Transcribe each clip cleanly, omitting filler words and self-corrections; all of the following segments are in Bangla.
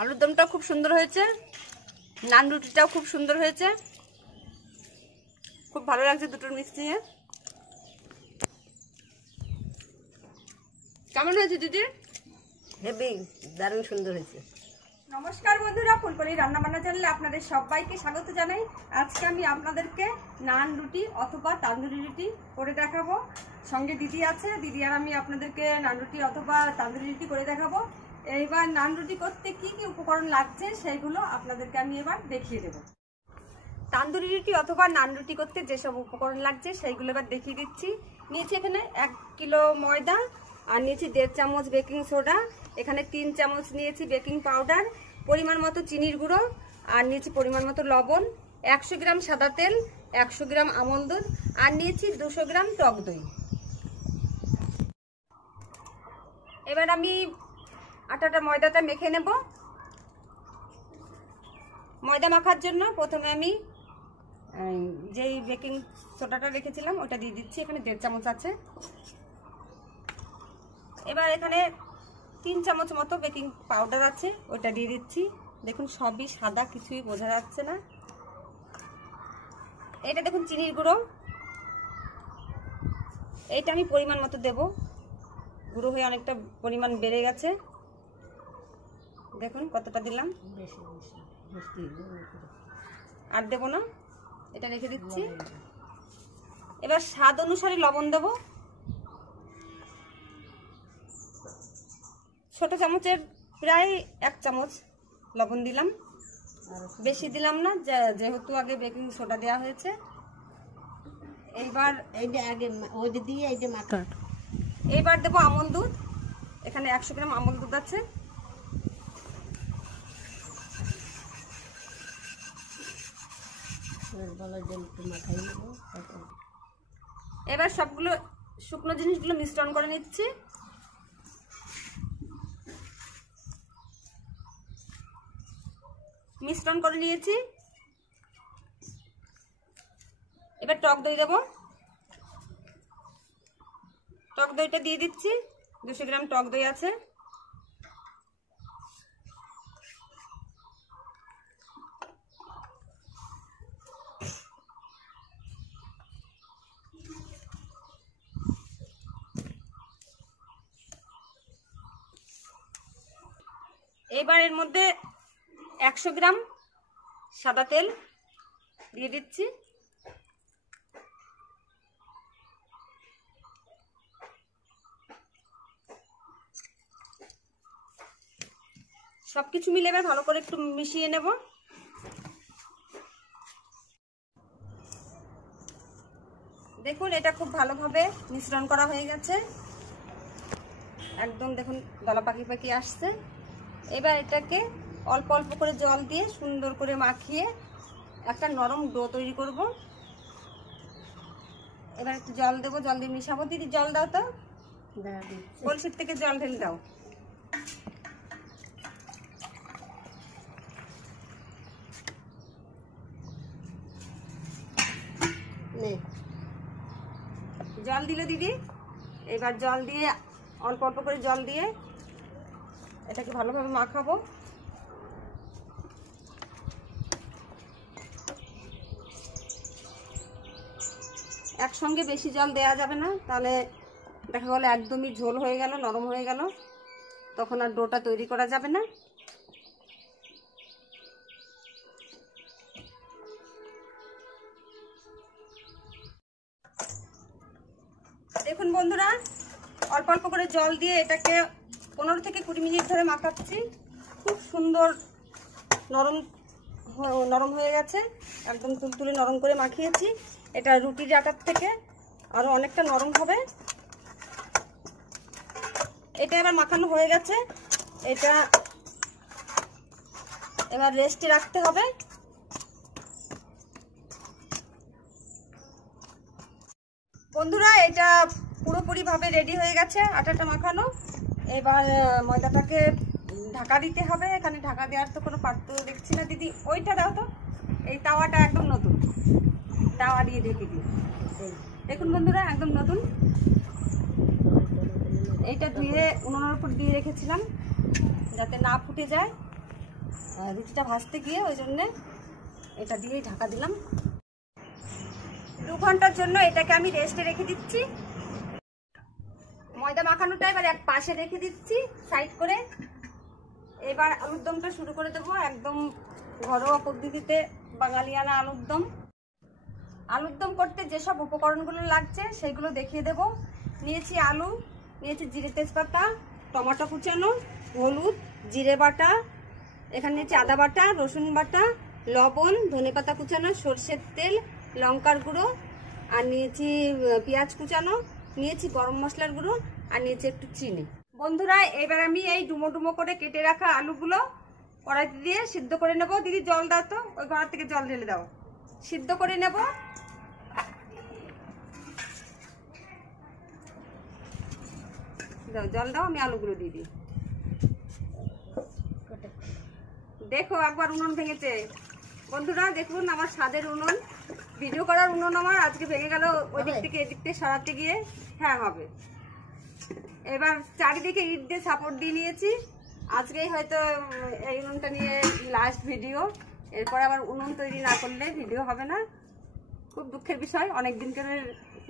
আলুর দমটা খুব সুন্দর হয়েছে, নান রুটিটাও খুব সুন্দর হয়েছে, খুব ভালো লাগছে দুটোর মিক্সিংয়ে। কেমন হয়েছে দিদি? হেভি, দারুণ সুন্দর হয়েছে। নমস্কার বন্ধুরা, ফুলকলি রান্নাবান্না চ্যানেলে আপনাদের সবাইকে স্বাগত জানাই। আজকে আমি আপনাদেরকে নান রুটি অথবা তান্দুরি রুটি করে দেখাবো। সঙ্গে দিদি আছে, দিদি আর আমি আপনাদেরকে নান রুটি অথবা তান্দুরি রুটি করে দেখাবো। এইবার নান রুটি করতে কি কি উপকরণ লাগছে সেইগুলো আপনাদেরকে আমি এবার দেখিয়ে দেবো। তান্দুরি রুটি অথবা নান রুটি করতে যেসব উপকরণ লাগছে সেইগুলো এবার দেখিয়ে দিচ্ছি। নিয়েছি এখানে 1 কিলো ময়দা, আর নিয়েছি 1.5 চামচ বেকিং সোডা, এখানে 3 চামচ নিয়েছি বেকিং পাউডার, পরিমাণ মতো চিনির গুঁড়ো, আর নিয়েছি পরিমাণ মতো লবণ, 100 গ্রাম সাদা তেল, 100 গ্রাম আমন্ড দুধ, আর নিয়েছি 200 গ্রাম টক দই। এবার আমি ময়দাটা মেখে নেব। ময়দা মাখার জন্য প্রথমে আমি যেই বেকিং সোডাটা রেখেছিলাম ওটা দিয়ে দিচ্ছি, এখানে 1.5 চামচ আছে। এবার এখানে 3 চামচ মতো বেকিং পাউডার আছে, ওটা দিয়ে দিচ্ছি। দেখুন সবই সাদা, কিছুই বোঝা যাচ্ছে না। এটা দেখুন চিনির গুঁড়ো, এইটা আমি পরিমাণ মতো দেব, গুঁড়ো হয়ে অনেকটা পরিমাণ বেড়ে গেছে। দেখুন কতটা দিলাম, আর দেব না, এটা রেখে দিচ্ছি। এবার স্বাদ অনুসারে লবণ দেব, ছোট চামচের প্রায় 1 চামচ লবণ দিলাম, বেশি দিলাম না যেহেতু আগে বেকিং সোডা দেওয়া হয়েছে। এইবার এইবার দেবো আমন্ড দুধ, এখানে 100 গ্রাম আমন্ড দুধ আছে। এবার সবগুলো শুকনো জিনিসগুলো মিশ্রণ করে নিচ্ছি। মিশ্রণ করে নিয়েছি। এবার টক দই দেব, টক দইটা দিয়ে দিচ্ছি, 200 গ্রাম টক দই আছে। এবার এর মধ্যে 100 গ্রাম সাদা তেল দিয়ে দিচ্ছি। সবকিছু মিলে এবার ভালো করে একটু মিশিয়ে নেব। দেখুন এটা খুব ভালোভাবে মিশ্রণ করা হয়ে গেছে, একদম দেখুন দলা পাকি পাকি আসছে। এবার এটাকে অল্প অল্প করে জল দিয়ে সুন্দর করে মাখিয়ে একটা নরম ডো তৈরি করব। এবার একটু জল দেবো, জল দিয়ে মিশাবো। দিদি জল দাও তো, কলসির থেকে জল ঢেলে দাও। জল দিলে দিদি, এবার জল দিয়ে অল্প অল্প করে জল দিয়ে এটাকে ভালোভাবে মাখাবো। একসঙ্গে বেশি জল দেওয়া যাবে না, তাহলে দেখা গেল একদমই ঝোল হয়ে গেল, নরম হয়ে গেল, তখন আর ডোটা তৈরি করা যাবে না। দেখুন বন্ধুরা, অল্প অল্প করে জল দিয়ে এটাকে 15 থেকে 20 মিনিট ধরে মাখাচ্ছি। খুব সুন্দর নরম হয়ে গেছে, একদম তুলতুলে নরম করে মাখিয়েছি। এটা রুটির আটার থেকে আরো অনেকটা নরম হবে। এটা এবার মাখানো হয়ে গেছে, এটা এবার রেস্টে রাখতে হবে। বন্ধুরা এটা পুরোপুরি ভাবে রেডি হয়ে গেছে আটাটা মাখানো। এবার ময়দাটাকে ঢাকা দিতে হবে। এখানে ঢাকা দেওয়ার তো কোনো পাত্র দেখছি না। দিদি ওইটা দাও তো, এই তাওয়াটা একদম নতুন তাওয়া দিয়ে ঢেকে দিই। দেখুন বন্ধুরা একদম নতুন। এইটা ধুয়ে উনুনের উপর দিয়ে রেখেছিলাম যাতে না ফুটে যায়। রুটিটা ভাজতে গিয়ে ওই জন্যে এটা দিয়েই ঢাকা দিলাম। 2 ঘন্টার জন্য এটাকে আমি রেস্টে রেখে দিচ্ছি। ময়দা মাখানোটা এবার এক পাশে রেখে দিচ্ছি সাইড করে। এবার আলুর দমটা শুরু করে দেবো, একদম ঘরোয়া পদ্ধতিতে বাঙালিয়ানা আলুর দম। আলুর দম করতে যেসব উপকরণগুলো লাগছে সেগুলো দেখিয়ে দেব। নিয়েছি আলু, নিয়েছি জিরে তেজপাতা, টমেটো কুচানো, হলুদ, জিরে বাটা, এখানে নিয়েছি আদা বাটা, রসুন বাটা, লবণ, ধনেপাতা কুচানো, সরষের তেল, লঙ্কার গুঁড়ো, আর নিয়েছি পেঁয়াজ কুচানো, নিয়েছি গরম মশলার গুঁড়ো, আর নিয়েছি একটু চিনি। বন্ধুরা, এবার আমি এই ডুমো ডুমো করে কেটে রাখা আলুগুলো কড়াইতে দিয়ে সিদ্ধ করে নেব। দিদি জল দাও তো, ওই ঘর থেকে জল ঢেলে দাও। সিদ্ধ করে নেব। দাও জল দাও, আমি আলুগুলো দিয়ে দিই। দেখো একবার উনুন ভেঙেছে বন্ধুরা, দেখুন আমার স্বাদের উনুন। ভিডিও করার উনুন আমার আজকে ভেঙে গেল ওই দিক থেকে এদিক থেকে সরাতে গিয়ে। হ্যাঁ হবে। এবার চারিদিকে ইট দিয়ে সাপোর্ট দিয়ে নিয়েছি। আজকেই হয়তো এই উনুনটা নিয়ে লাস্ট ভিডিও। এরপর আবার উনুন তৈরি না করলে ভিডিও হবে না। খুব দুঃখের বিষয়, অনেক দিনকার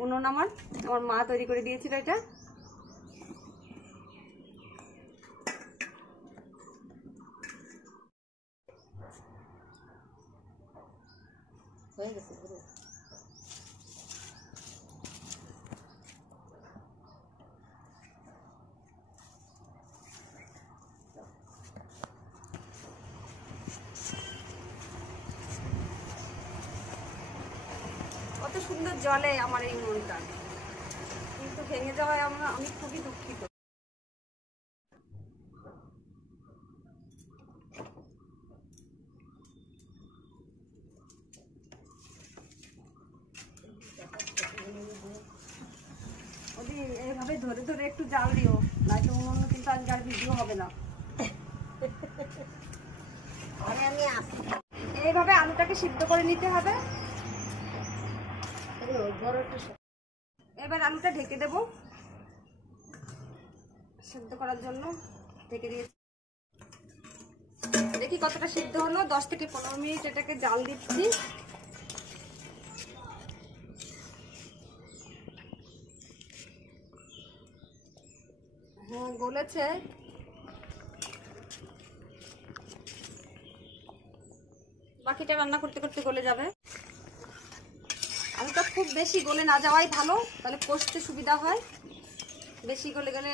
উনুন আমার মা তৈরি করে দিয়েছিল এটা। হয়ে গেছে পুরো। কত সুন্দর জলে আমার এই মনটা, কিন্তু ভেঙে যাওয়ায় আমি খুবই দুঃখিত। এইভাবে ধরে ধরে একটু জাল দিও, নয়তো অন্য কিন্তু আজকে আর ভিডিও হবে না। এইভাবে আলুটাকে সিদ্ধ করে নিতে হবে। এবার আলুটা ঢেকে দেব সিদ্ধ করার জন্য। ঢেকে দিয়েছি, দেখি কতটা সিদ্ধ হলো। 10 থেকে 15 মিনিট এটাকে জাল দিচ্ছি। হ্যাঁ গলেছে। বাকিটা রান্না করতে করতে গলে যাবে। আলুটা খুব বেশি গলে না যাওয়াই ভালো, তাহলে কষতে সুবিধা হয়। বেশি গলে গেলে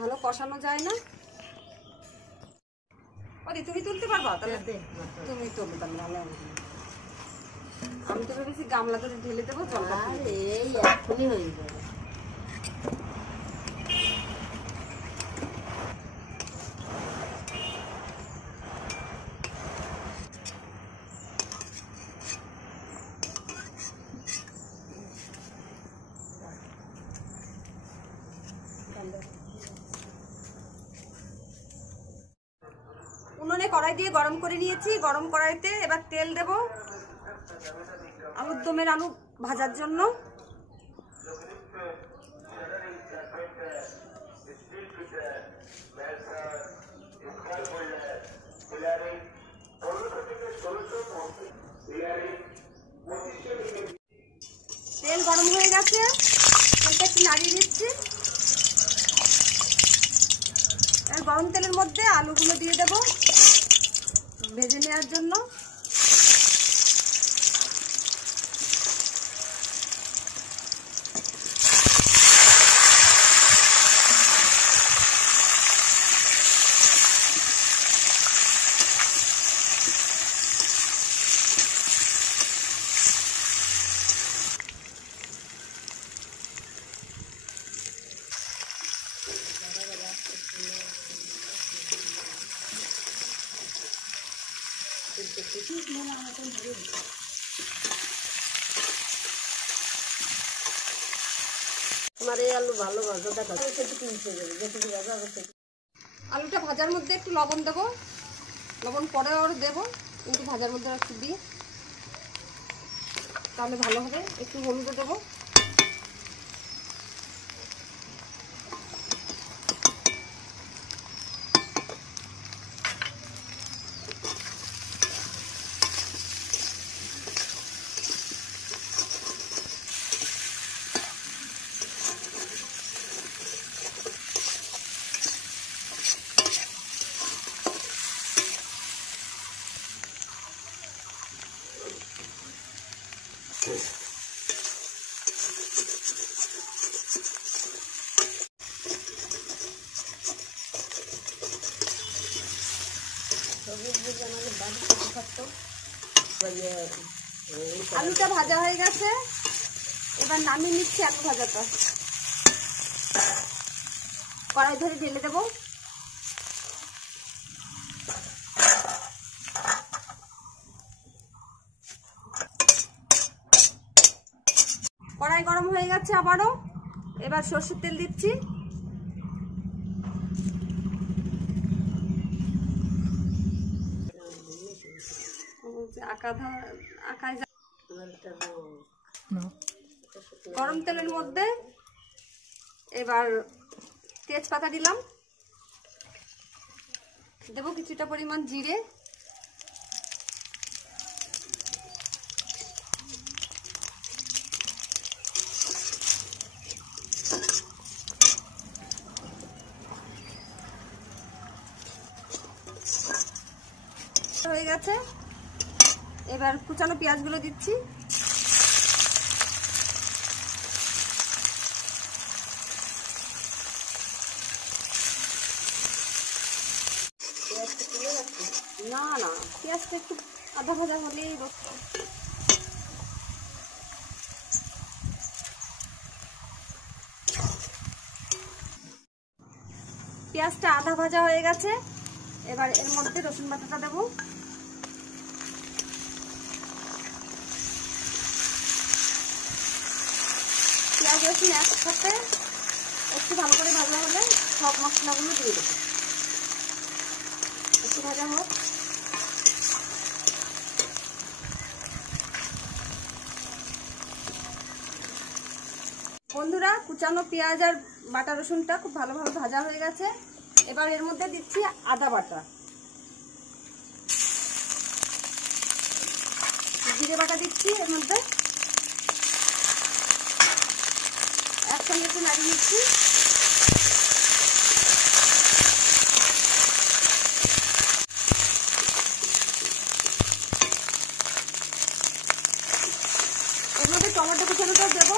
ভালো কষানো যায় না। ওদি তুমি তুলতে পারবা? তাহলে তুমি তুলবে, তাহলে ভালো হবে। আমি তো ভেবেছি গামলা করে ঢেলে দেবো জলটা। এই এখনই হয়ে যাবে। উনুনে কড়াই দিয়ে গরম করে নিয়েছি। গরম কড়াইতে এবার তেল দেব আলুর দমের আলু ভাজার জন্য। তেল গরম হয়ে গেছে, তেলটা একটু নাড়িয়ে দিচ্ছি। গরম তেলের মধ্যে আলুগুলো দিয়ে দেব ভেজে নেওয়ার জন্য। তোমার এই আলু ভালো ভাজা দেখা যাবে। আলুটা ভাজার মধ্যে একটু লবণ দেবো, লবণ পরে আরও দেবো, কিন্তু ভাজার মধ্যে একটু দিই তাহলে ভালো হবে। একটু হলুদ দেবো, আলুটা ভাজা হয়ে গেছে, এবার নামিয়ে নিচ্ছি আলু ভাজাটা। কড়াই ধরে ঢেলে দেবো। কড়াই গরম হয়ে গেছে আবারও, এবার সরষের তেল দিচ্ছি। গরম তেলের মধ্যে এবার তেজপাতা দিলাম, দেবো কিছুটা পরিমাণ জিরে, হয়ে গেছে। এবার কুচানো পেঁয়াজগুলো দিচ্ছি। না না, পেঁয়াজটা একটু আধা ভাজা হলেই পেঁয়াজটা আধা ভাজা হয়ে গেছে। এবার এর মধ্যে রসুন বাটাটা দেবো। পেঁয়াজ রসুন একসাথে একটু ভালো করে ভাজা হলে সব মশলাগুলো দিয়ে দেবো। একটু ভাজা হোক। বন্ধুরা, কুচানো পেঁয়াজ আর বাটা রসুনটা খুব ভালোভাবে ভাজা হয়ে গেছে। এবার এর মধ্যে দিচ্ছি আদা বাটা, জিরে বাটা দিচ্ছি এর মধ্যে, একসঙ্গে একটু নাড়িয়ে নিচ্ছি। এর মধ্যে টমেটো কুচানোটাও দেবো।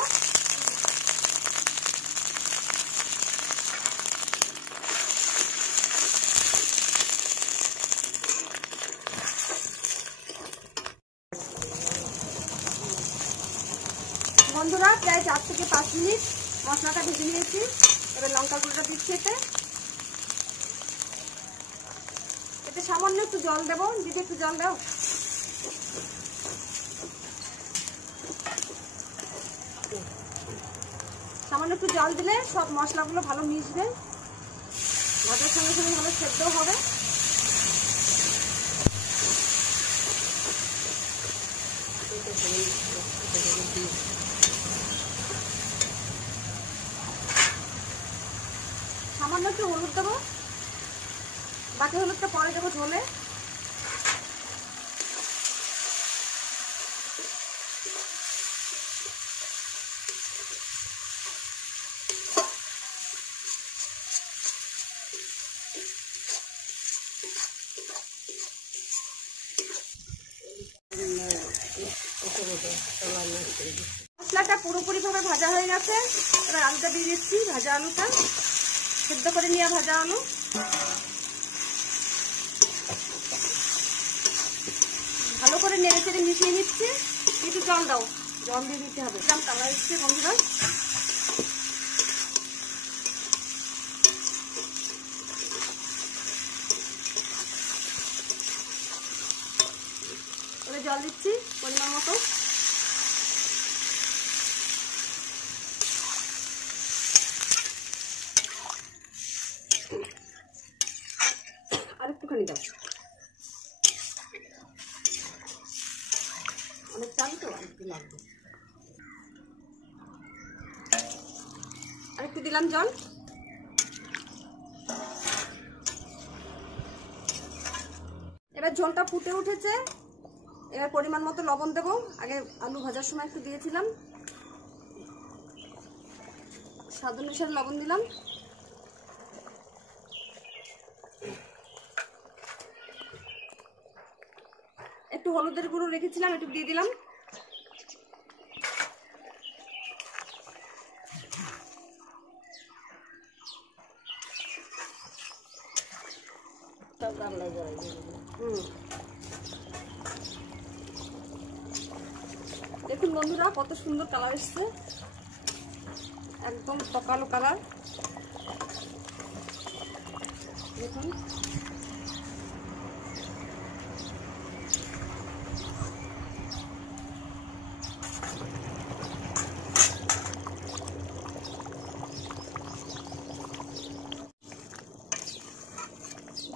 বন্ধুরা, প্রায় 4 থেকে 5 মিনিট মশলাটা ভেজে নিয়েছি। এবার লঙ্কা গুঁড়োটা দিচ্ছি। এতে সামান্য একটু জল দেবো। দিদি একটু জল দাও। সামান্য একটু জল দিলে সব মশলাগুলো ভালো মিশবে, ভাতের সঙ্গে সঙ্গে ভালো সেদ্ধ হবে। সামান্য একটু হলুদ দেবো, বাকি হলুদটা পরে দেবো ঝোলে। মশলাটা পুরোপুরি ভাবে ভাজা হয়ে গেছে। এবার আলুটা দিয়ে দিচ্ছি, ভাজা আলুটা, সেদ্ধ করে নিয়ে ভাজা আলু। ভালো করে নেড়ে চেড়ে মিশিয়ে নিচ্ছি। একটু জল দাও, জল দিয়ে দিতে হবে। কালার দিচ্ছে বন্ধুরা। এবার জল দিচ্ছি পরিমাণ মতো। আর একটুখানি দাও, অনেক চাল তো একটু লাগবে। আর একটু দিলাম জল। এবার ঝোলটা ফুটে উঠেছে। এবার পরিমাণ মতো লবণ দেবো। আগে আলু ভাজার সময় একটু দিয়েছিলাম, স্বাদ অনুসারে লবণ দিলাম। একটু হলুদের গুঁড়ো রেখেছিলাম, একটু দিয়ে দিলাম। দেখুন বন্ধুরা কত সুন্দর কালার এসছে, একদম টকালো কালার। দেখুন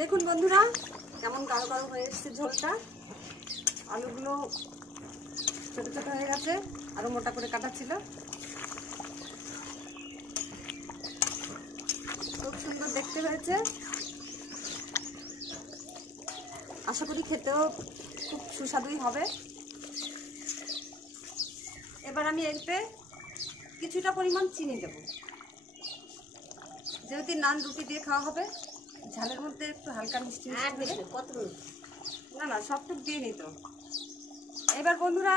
দেখুন বন্ধুরা কেমন গাঢ় গাঢ় হয়ে এসছে ঝোলটা। আলুগুলো ছোট ছোট হয়ে গেছে, আরো মোটা করে কাটা ছিল। খুব সুন্দর দেখতে হয়েছে, আশা করি খেতেও খুব সুস্বাদুই হবে। এবার আমি এতে কিছুটা পরিমাণ চিনি দেব, যেহেতু নান রুটি দিয়ে খাওয়া হবে। ঝালের মধ্যে একটু হালকা মিষ্টি না না সবটুকু দিয়ে নিত। এবার বন্ধুরা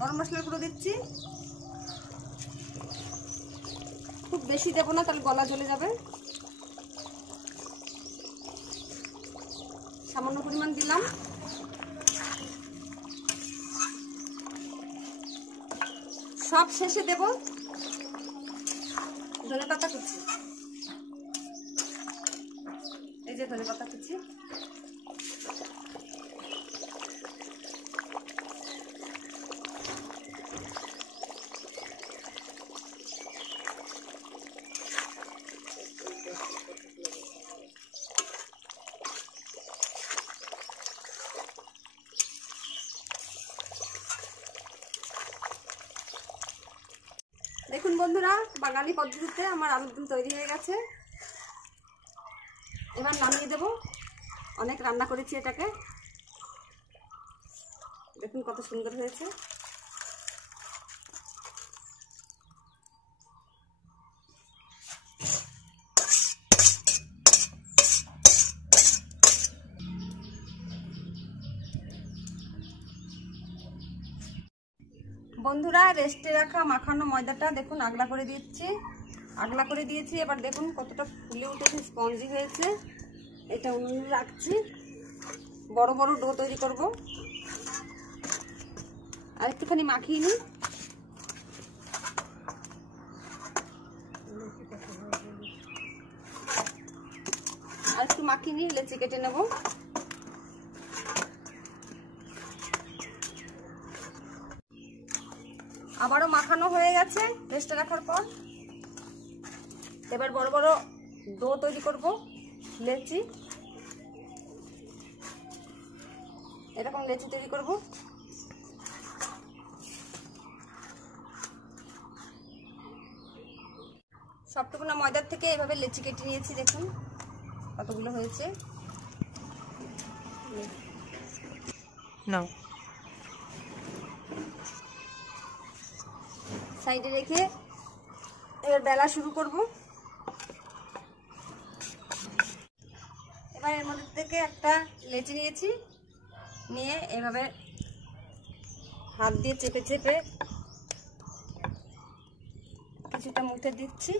গরম মশলার গুঁড়ো দিচ্ছি, খুব বেশি দেবো না তাহলে গলা জ্বলে যাবে। সামান্য পরিমাণ দিলাম। সব শেষে দেব ধনেপাতা কুচি, এই যে ধনেপাতা কুচি। দেখুন বন্ধুরা বাঙালি পদ্ধতিতে আমার আলুর দম তৈরি হয়ে গেছে। এবার নামিয়ে দেব। অনেক রান্না করেছি এটাকে, দেখুন কত সুন্দর হয়েছে। বন্ধুরা রেস্টে রাখা মাখানো ময়দাটা দেখুন আগলা করে দিয়েছি। এবার দেখুন কতটা ফুলে উঠেছে, স্পঞ্জি হয়েছে। এটা উনুনে রাখছি, বড় বড় ডো তৈরি করব। আর একটুখানি মাখিয়ে নিই। আর একটু মাখিয়ে নিই, লেচি কেটে নেব। আবারও মাখানো হয়ে গেছে রেস্টে রাখার পর। এবার বড় বড় ডো তৈরি করব, লেচি। এরকম লেচি তৈরি করব। সবটুকুনা ময়দার থেকে এভাবে লেচি কেটে নিয়েছি, দেখুন কতগুলো হয়েছে। নাও সাইডে রেখে এবার বেলা শুরু করব। এবার এর মধ্যে থেকে একটা লেচি নিয়েছি, নিয়ে এভাবে হাত দিয়ে চেপে চেপে কিছুটা মুখে দিচ্ছি।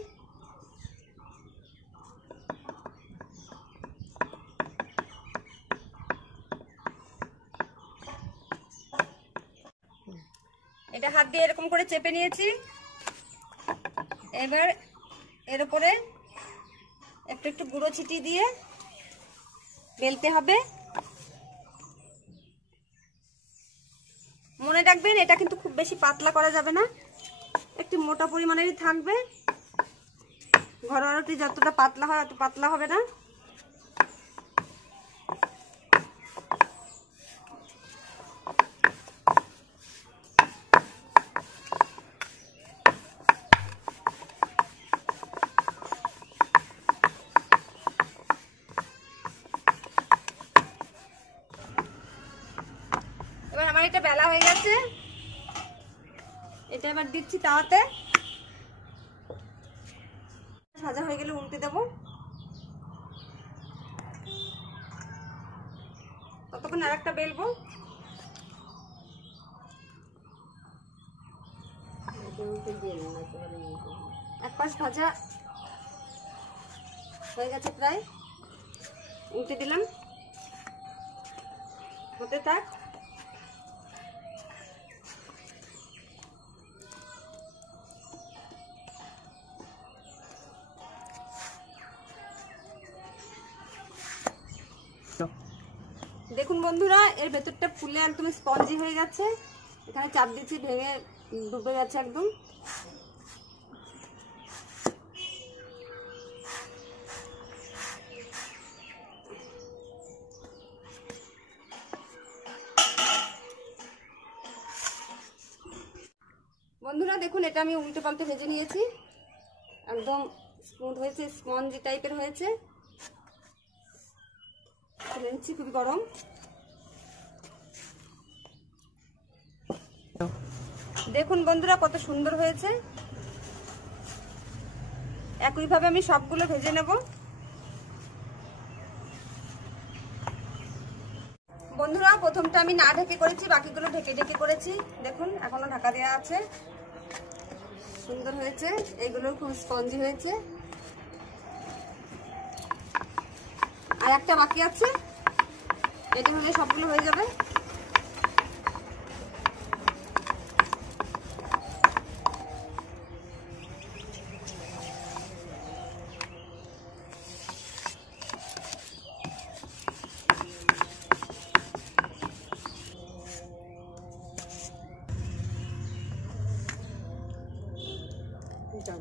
এটা হাত দিয়ে এরকম করে চেপে নিয়েছি। এবার এর উপরে একটু একটু গুঁড়ো ছিটিয়ে দিয়ে বেলতে হবে। মনে রাখবেন এটা কিন্তু খুব বেশি পাতলা করা যাবে না, একটু মোটা পরিমাণেরই থাকবে। ঘরোয়া রুটি যতটা পাতলা হয় অত পাতলা হবে না। এবার আমার এটা বেলা হয়ে গেছে, এটা এবার দিচ্ছি তাওয়াতে। ভাজা হয়ে গেলে উল্টে দেব। ততক্ষণ আর একটা বেলবো। এক পাশ ভাজা হয়ে গেছে প্রায়, উল্টে দিলাম, হতে থাক। দেখুন বন্ধুরা, এর ভেতরটা ফুলে একদম স্পঞ্জি হয়ে গেছে। এখানে চাপ দিচ্ছি, ভেঙে ডুবে গেছে একদম। বন্ধুরা দেখুন, এটা আমি উল্টে পাল্টে ভেজে নিয়েছি, একদম স্মুথ হয়েছে, স্পঞ্জি টাইপের হয়েছে। খুবই গরম। দেখুন বন্ধুরা কত সুন্দর হয়েছে। একইভাবে আমি সবগুলো ভেজে নেব। বন্ধুরা প্রথমটা আমি না ঢেকে করেছি, বাকিগুলো ঢেকে ঢেকে করেছি। দেখুন এখনো ঢাকা দেওয়া আছে। সুন্দর হয়েছে, এইগুলো খুব স্পঞ্জি হয়েছে। আর একটা বাকি আছে, এটা হলে সবগুলো হয়ে যাবে।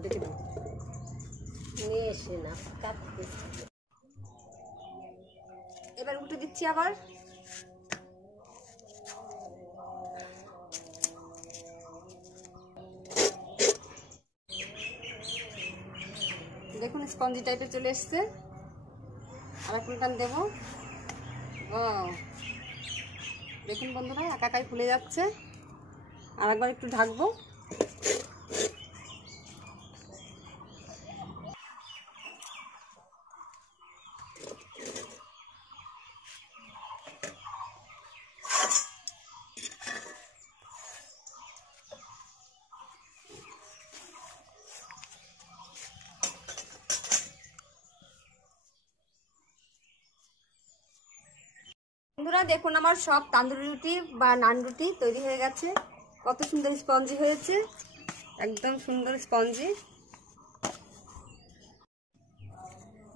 দেখে দাও, নিয়ে এসে না কাটতে। এবার উল্টে দিচ্ছি আবার। দেখুন স্পঞ্জি টাইপের চলে এসছে। আর এক টান দেবো। দেখুন বন্ধুরা একা একাই ফুলে যাচ্ছে। আর একবার একটু ঢাকবো। বন্ধুরা দেখুন আমার সব তান্দুরি রুটি বা নান রুটি তৈরি হয়ে গেছে। কত সুন্দর স্পঞ্জি হয়েছে, একদম সুন্দর স্পঞ্জি।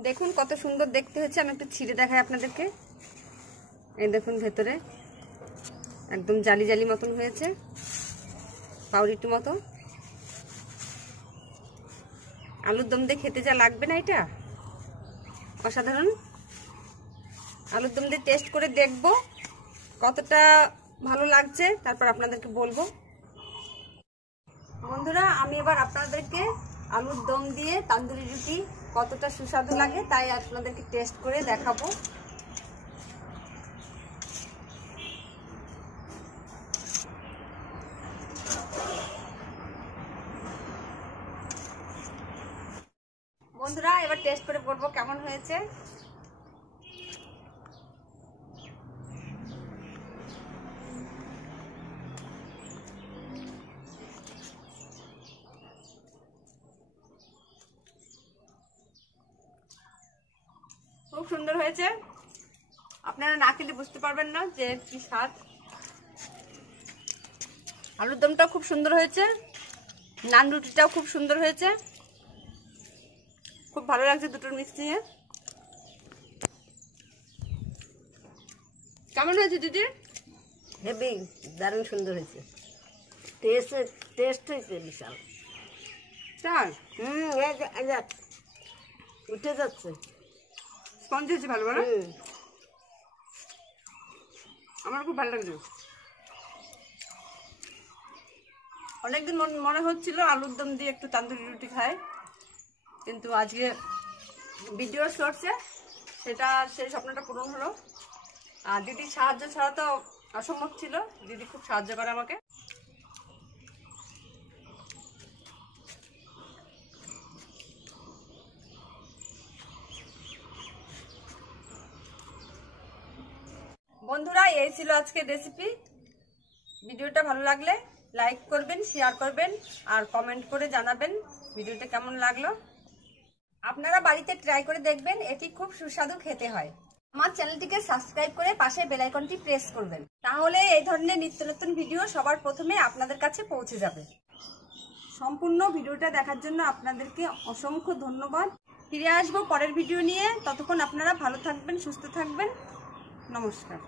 দেখুন কত সুন্দর দেখতে হচ্ছে। আমি একটু ছিঁড়ে দেখাই আপনাদেরকে। এই দেখুন ভেতরে একদম জালি জালি মতন হয়েছে, পাউরুটির মতো। আলুর দম দিয়ে খেতে যা লাগবে না, এটা অসাধারণ। আলুর দম দিয়ে টেস্ট করে দেখবো কতটা ভালো লাগছে, তারপর আপনাদেরকে বলবো। বন্ধুরা আমি এবার আপনাদেরকে আলুর দম দিয়ে তান্দুরি রুটি কতটা সুস্বাদু লাগে তাই আপনাদেরকে টেস্ট করে দেখাবো। বন্ধুরা এবার টেস্ট করে বলবো কেমন হয়েছে। খুব সুন্দর হয়েছে, আপনারা না খেলে বুঝতে পারবেন না যে কি স্বাদ। আলুর দমটাও খুব সুন্দর হয়েছে, নান রুটিটাও খুব সুন্দর হয়েছে। খুব ভালো লাগছে দুটোর মিক্সিংয়ে। কেমন হয়েছে দিদি? হেভি, দারুণ সুন্দর হয়েছে। টেস্ট হয়েছে বিশাল। চাল উঠে যাচ্ছে, স্পঞ্জ হয়েছে ভালো বলো। আমার খুব ভালো লাগছে। অনেকদিন মনে হচ্ছিল আলুর দম দিয়ে একটু তান্দুরি রুটি খায়, কিন্তু আজকে ভিডিওর সোর্সে সেটা সেই স্বপ্নটা পূরণ হলো। আর দিদির সাহায্য ছাড়া তো অসম্ভব ছিল। দিদি খুব সাহায্য করে আমাকে। বন্ধুরা এই ছিল আজকের রেসিপি। ভিডিওটা ভালো লাগলে লাইক করবেন, শেয়ার করবেন আর কমেন্ট করে জানাবেন ভিডিওটা কেমন লাগলো। আপনারা বাড়িতে ট্রাই করে দেখবেন, এটি খুব সুস্বাদু খেতে হয়। আমার চ্যানেলটিকে সাবস্ক্রাইব করে পাশে বেল আইকনটি প্রেস করবেন, তাহলে এই ধরনের নিত্য নতুন ভিডিও সবার প্রথমে আপনাদের কাছে পৌঁছে যাবে। সম্পূর্ণ ভিডিওটা দেখার জন্য আপনাদেরকে অসংখ্য ধন্যবাদ। ফিরে আসবো পরের ভিডিও নিয়ে। ততক্ষণ আপনারা ভালো থাকবেন, সুস্থ থাকবেন। নমস্কার।